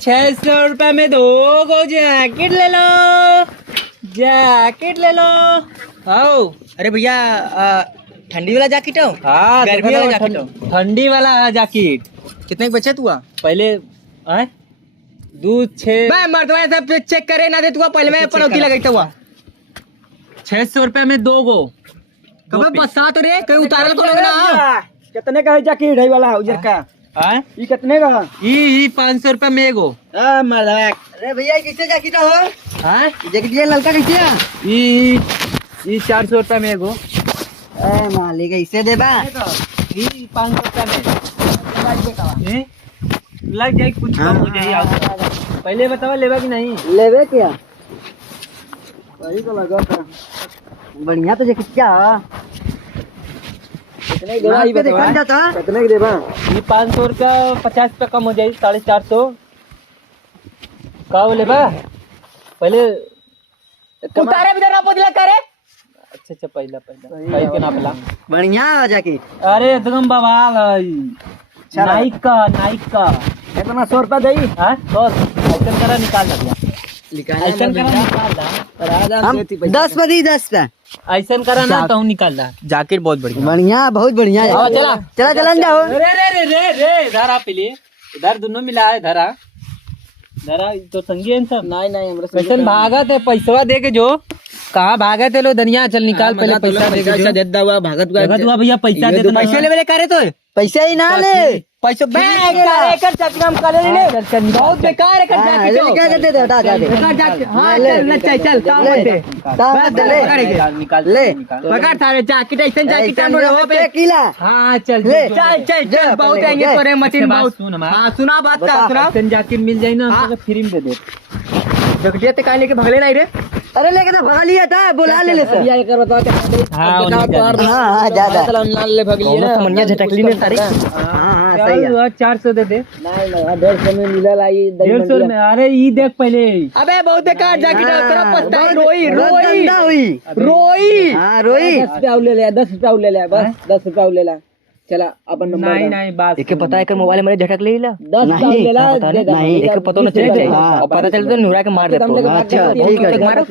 ₹600 में 2 गो जैकेट ले लो, जैकेट ले लो। आओ। अरे भैया ठंडी वाला जैकेट हो? हाँ गर्मी वाला जैकेट हो? ठंडी वाला जैकेट। कितने की बचत हुआ? पहले आए दूध 6 मैं मर्दवा सब चेक करे ना दे तू पहले मैं पनौती लगाता हुआ। ₹600 में 2 गो। कब बरसात रे कहीं उतारल तो लगना। कितने का है जैकेट है वाला उजर का? आए ये कितने का? ई ₹500 में एगो। मर्दवा। अरे भैया किससे जैकेट हो? आए जैकेट ये लड़का कैसे है? ई ₹400 में एगो। मालिक इससे देबा? ई ₹500 में लग जाए, कुछ कम हो जाए। पहले बताओ लेवा कि नहीं? लेवे क्या? वही तो लगा था। बढ़िया तो जैकेट क्या? कितने देवा ये देखा जाता? कितने की देवा? ये ₹500 का ₹50 कम हो जाए, 450। का लेबा पहले उतारे भी ना बदला करे। अच्छा पहला पहले के नापला। बढ़िया जैकेट। अरे एकदम बवाल है। नाइक का कितना 100 रुपया दई? हाँ तो ऐसा करा निकाल दिया। ऐसा करा निकाल दा। हम 10 पे दी 10 पे। ऐसा करा ना तो निकाल दा। जैकेट बहुत बढ़िया। बढ़िया बहुत बढ़िया। चला चला चला जाओ। रे रे रे रे रे इधर आ पहले, इधर दोनों मिला है। धरा तो संगी है सब। नहीं हमरा कैसन भागत है, पैसा दे के जो कहाँ भागत है लो धनिया। चल निकाल पहले पैसा दे के जो। देता हुआ भागत हुआ भैया पैसा दे। पैसे ले करे तो पैसा ही ना ले। पैसा एकर चकराम कर ले। बहुत बेकार है। दे दे हटा दे। हाँ चल चल काम मत दे। निकाल ले पकड़ सारे जैकेट ऐसा जैकेट हो पे किला। हाँ चल चल चल बहुत आएंगे तोरे मशीन बहुत। हाँ सुना बात का सुना। जैकेट मिल जाए ना तो फ्री में दे दे। जगटिया ते काहे लेके भागले नहीं रे? अरे लेके तो भाग लिया था। बुला ले सर। ये कर बता हाँ हां ज्यादा नाल ले भगली ना मनिया झटकली ने सारी। हां सही है। 400 दे दे। नहीं 150 में मिलल आई 150 में। अरे ई देख पहले। अबे बहुत बेकार जैकेट है। तेरा पछताई रोई हां रोई। 10 रुपया ले ले 10 रुपया ले ले बस 10 रुपया ले ले। चला अपन नंबर नहीं बात एके पता है कि मोबाइल मेरे झटक ले ला 10 रुपया ले ला। नहीं एके पता न चले और पता चले तो नुरा के मार दे तो। अच्छा ठीक है मारो।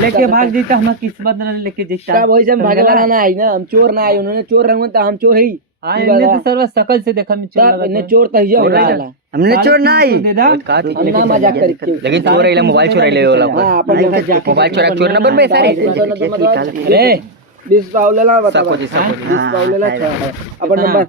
लेके भाग जीता। हम किस्मत न लेके जीता। वही से भागे वाला ना आई ना। हम चोर ना आई। उन्होंने चोर रंग तो हम चोर ही। हाँ इन्हें तो सर्व शकल से देखा में चोर इन्हें चोर तो ही होला। हमने चोर ना आई। दे दा। हम ना मजाक करके। लेकिन चोर आइला मोबाइल चोरा ले वाला हां अपन मोबाइल चोर नंबर में सारी। अरे 20 पाव ले ला बता। 20 पाव ले ला। अपन नंबर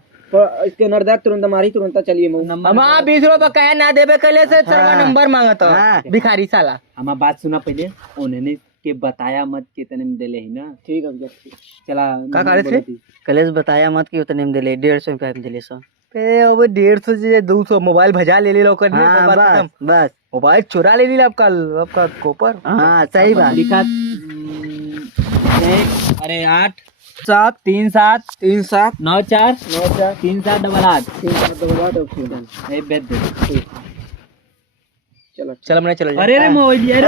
इसके नर दे तुरंत मारी तुरंत चलिए मुंह। हम 20 रुपए कहे ना देबे कले से सर्वा नंबर मांगत भिखारी साला। हमार बात सुना पहले। उन्होंने के बताया मत कितने में देले ही ना। ठीक है चला का करे थे? कलेश बताया मत कि उतने में देले 150 रुपया में देले सो। पे अब 150 से 200 मोबाइल भजा ले लो कर। बस मोबाइल चुरा ले ली आपका कोपर। हां सही बात लिखा। अरे 8 7 3 7 3 7 9 4 9 4 3 7 8 8 3 7 8 ए बेद दे। चलो चल हमने चल। अरे रे मोइलिया रे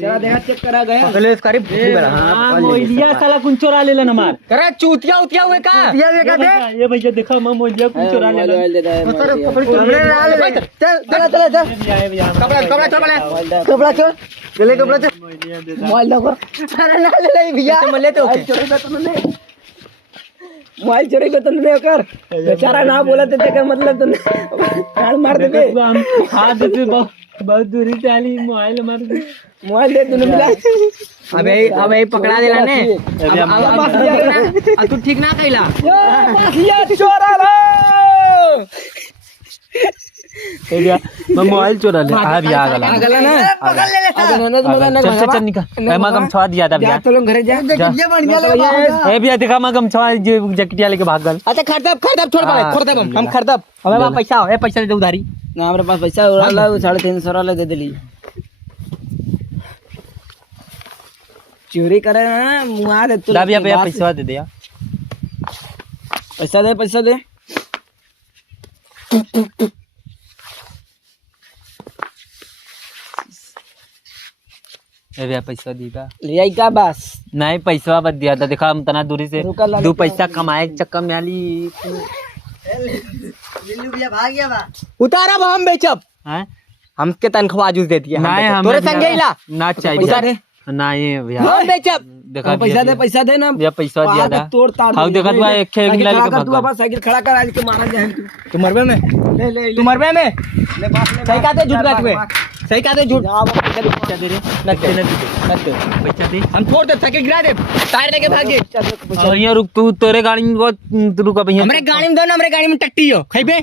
चला देखा चेक करा गया। कलेश करी हां मोइलिया साला कुन चोरा लेला न मार। करे चूतिया उतिया हुए का ये दे। ये भैया देखा मैं मोइलिया कुन चोरा लेला। कपड़ा चल चले कपड़ा चल मोबाइल दो। अरे ना ले भैया मले तो मोबाइल चोरी को तुमने कर बेचारा ना बोला तो देखकर मतलब तुमने कान मार दे। हाथ से बहुत दूरी से आली मोबाइल मार दे। मोबाइल दे तूने मिला। अबे पकड़ा देला ने। अब तू ठीक ना कइला। ये चोरा लो। मैं मोबाइल चोरा ले। आ भी आ गला ना पकड़ ले चल चल निकाल। मैं गमछवा दिया था भैया। तो लोग घरे जा। ये बढ़िया लगा। ए भैया देखा मैं गमछवा जैकेटिया लेके भाग गल। अच्छा खरदब छोड़ हम खरदब। हमें पास पैसा है। पैसा दे उधारी ना हमारे पास पैसा वाला 350 वाला दे देली। चोरी करे ना मुआ दे तू। भैया पैसा दे दिया। पैसा दे भैया पैसा दीगा लिया का बस नहीं पैसा बद दिया था। देखा हम तना दूरी से 2 पैसा कमाए चक्कर में आली। लिल्लू भैया भाग गया बा। उतार अब हम बेचब हैं? हमके तनख्वाह जूस दे दिया नहीं हम तोरे संगे हिला ना चाहिए पैसा दे नहीं भैया हम बेचब देखा पैसा दे ना भैया पैसा दिया था तोड़ ताड़ हाँ देखा तू एक खेल साइकिल खिला खड़ा लेके कर, तू भगवान वापस साइकिल खड़ा कर आज के मारा जाए तू मरबे में ले ले तू मरबे में ले बाप ले सही कहते झूठ कहते सही कहते झूठ पैसा दे रे पैसा दे हम छोड़ दे साइकिल गिरा दे टायर लेके भाग गए भैया रुक तू तेरे गाड़ी में बहुत रुका भैया हमरे गाड़ी में दो ना हमरे गाड़ी में टट्टी हो खइबे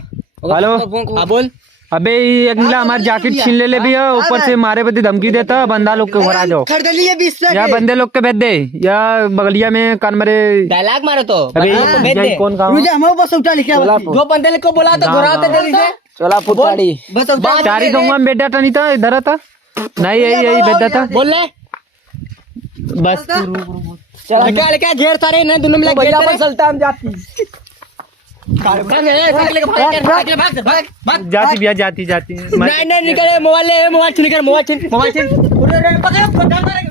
हेलो हां बोल अबे ये अगला हमारी जैकेट छीन ले भैया ऊपर से मारे बदे धमकी देता बंदा लोग के घर आ जाओ खरीद लिए 20 या बंदे लोग के भेज दे या बगलिया में कान मरे डायलॉग मारो तो अबे भेज दे कौन कहा रुजा हम बस उठा लिखा दो बंदे को बोला तो घोराते जल्दी से चला पुताड़ी बस उठा चारी कहूँगा बेटा था नहीं था इधर था नहीं यही भेजा था बोल ले बस चल क्या घेर सारे ना दोनों मिला भैया घेर पर चलता हम जाती जाती भैया जाती नहीं निकले मोबाइल ले मोबाइल छीन कर मोबाइल छीन पकड़